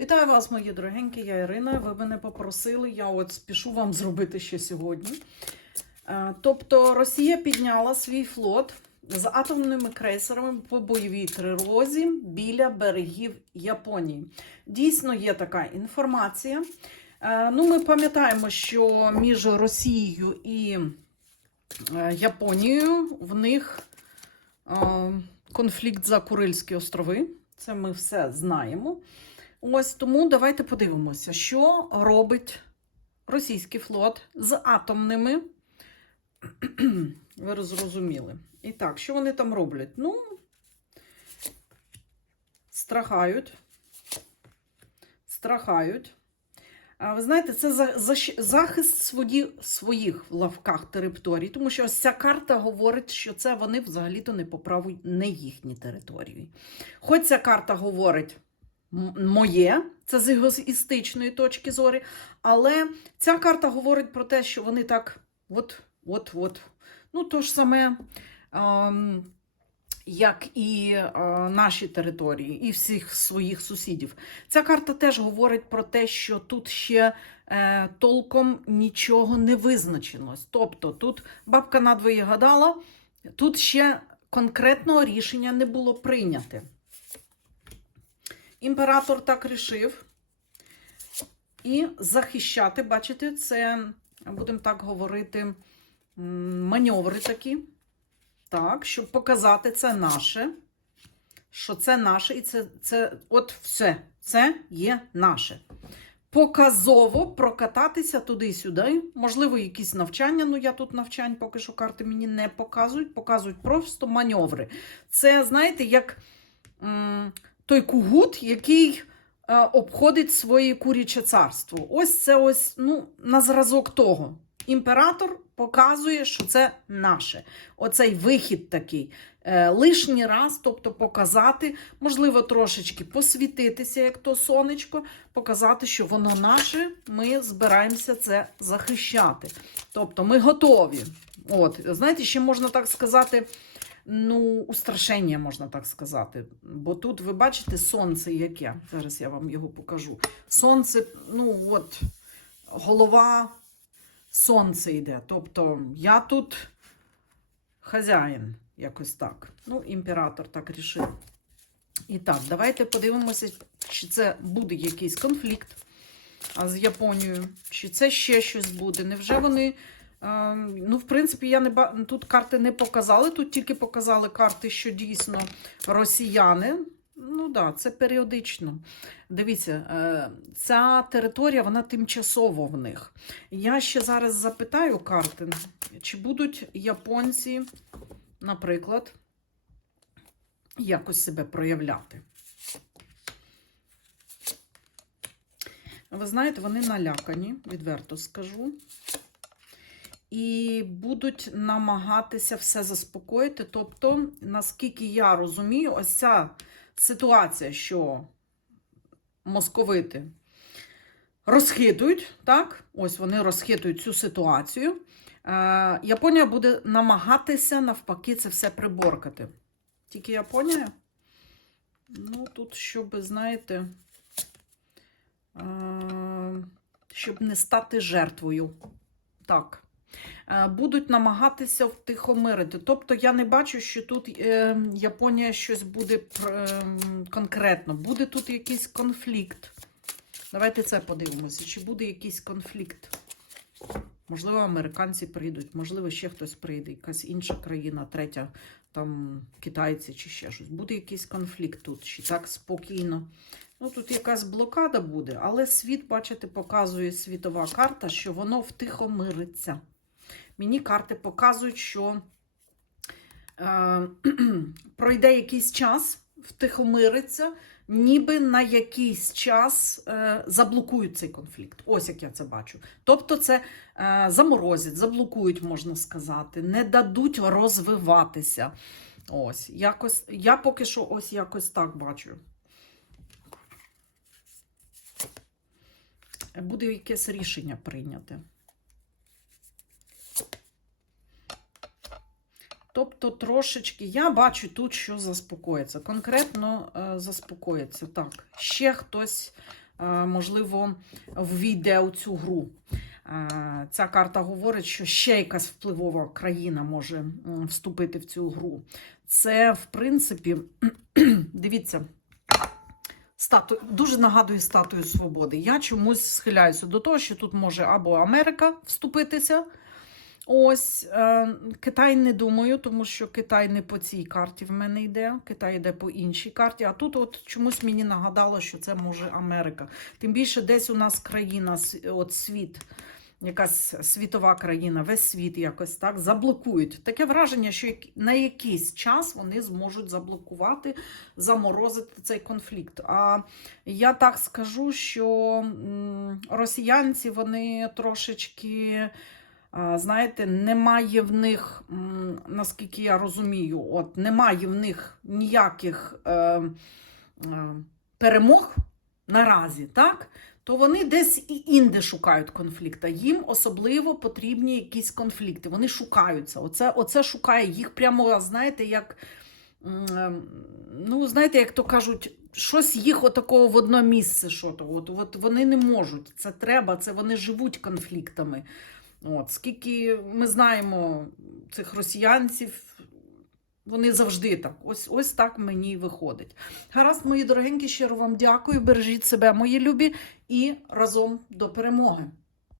Вітаю вас, мої дорогенькі, я Ірина. Ви мене попросили, я от спішу вам зробити ще сьогодні. Е, Тобто Росія підняла свій флот з атомними крейсерами по бойовій тривозі біля берегів Японії. Дійсно є така інформація. Е, Ну, ми пам'ятаємо, що між Росією і е, Японією в них конфлікт за Курильські острови. Це ми все знаємо. Ось тому давайте подивимося, що робить російський флот з атомними. Ви зрозуміли. І так, що вони там роблять? Ну, страхають. Страхають. А ви знаєте, це за, за, захист свої, своїх в лавках територій, тому що ось ця карта говорить, що це вони взагалі-то не по праву не їхні території. Хоч ця карта говорить моє, це з егоїстичної точки зору, але ця карта говорить про те, що вони так, от, от, от. Ну, то ж саме. ем, як і е, наші території, і всіх своїх сусідів. Ця карта теж говорить про те, що тут ще е, толком нічого не визначилось. Тобто тут бабка надвоє гадала, тут ще конкретного рішення не було прийняте. Імператор так рішив. І захищати, бачите, це, будемо так говорити, маневри такі. Так, щоб показати це наше. Що це наше, і це, це от все. Це є наше. Показово прокататися туди-сюди. Можливо, якісь навчання. Ну, я тут навчань поки що карти мені не показують. Показують просто маневри. Це, знаєте, як той кугут, який е, обходить своє куряче царство. Ось це ось, ну, на зразок того. Імператор показує, що це наше. Оцей вихід такий. Е, лишній раз, тобто показати, можливо, трошечки посвітитися, як то сонечко, показати, що воно наше, ми збираємося це захищати. Тобто ми готові. От, знаєте, ще можна так сказати, ну, устрашення, можна так сказати. Бо тут ви бачите сонце яке. Зараз я вам його покажу. Сонце, ну от, голова сонце йде. Тобто я тут хазяїн, якось так. Ну, імператор так рішив. І так, давайте подивимося, чи це буде якийсь конфлікт з Японією, чи це ще щось буде. Невже вони. Е, Ну, в принципі, я не ба... тут карти не показали. Тут тільки показали карти, що дійсно росіяни. Ну да, це періодично. Дивіться, е, ця територія, вона тимчасово в них. Я ще зараз запитаю карти, чи будуть японці, наприклад, якось себе проявляти. Ви знаєте, вони налякані, відверто скажу. І будуть намагатися все заспокоїти. Тобто, наскільки я розумію, ось ця ситуація, що московити розхитують, так? Ось вони розхитують цю ситуацію. Е, Японія буде намагатися навпаки це все приборкати. Тільки Японія. Ну, тут, щоб, знаєте, е, щоб не стати жертвою. Так. Е, Будуть намагатися втихомирити. Тобто я не бачу, що тут е, Японія щось буде е, конкретно. Буде тут якийсь конфлікт. Давайте це подивимося. Чи буде якийсь конфлікт? Можливо, американці прийдуть, можливо, ще хтось прийде, якась інша країна, третя, там китайці чи ще щось. Буде якийсь конфлікт тут, чи так спокійно. Ну, тут якась блокада буде, але світ, бачите, показує світова карта, що воно втихомириться. Мені карти показують, що е, пройде якийсь час, втихомириться, ніби на якийсь час е, заблокують цей конфлікт. Ось як я це бачу. Тобто, це е, заморозять, заблокують, можна сказати, не дадуть розвиватися. Ось, якось, я поки що ось якось так бачу. Буде якесь рішення прийняте. Тобто трошечки, я бачу тут, що заспокоїться. Конкретно е, заспокоїться. Так, ще хтось е, можливо, ввійде у цю гру. Е, Ця карта говорить, що ще якась впливова країна може вступити в цю гру. Це, в принципі, дивіться, стату... дуже нагадує статую свободи. Я чомусь схиляюся до того, що тут може або Америка вступитися. Ось е, Китай не думаю, тому що Китай не по цій карті в мене йде. Китай йде по іншій карті. А тут от чомусь мені нагадало, що це може Америка. Тим більше десь у нас країна, от світ, якась світова країна, весь світ якось так заблокують. Таке враження, що на якийсь час вони зможуть заблокувати, заморозити цей конфлікт. А я так скажу, що росіянці вони трошечки. Знаєте, немає в них, наскільки я розумію, от немає в них ніяких е, е, перемог наразі, так? То вони десь і інде шукають конфлікта. Їм особливо потрібні якісь конфлікти. Вони шукаються. Оце, оце шукає їх прямо, знаєте, як, е, ну, знаєте, як то кажуть, щось їх отакого в одно місце. Що то. От, от вони не можуть. Це треба, це вони живуть конфліктами. От, скільки ми знаємо цих росіянців, вони завжди так. Ось, ось так мені виходить. Гаразд, мої дорогенькі, щиро вам дякую. Бережіть себе, мої любі, і разом до перемоги.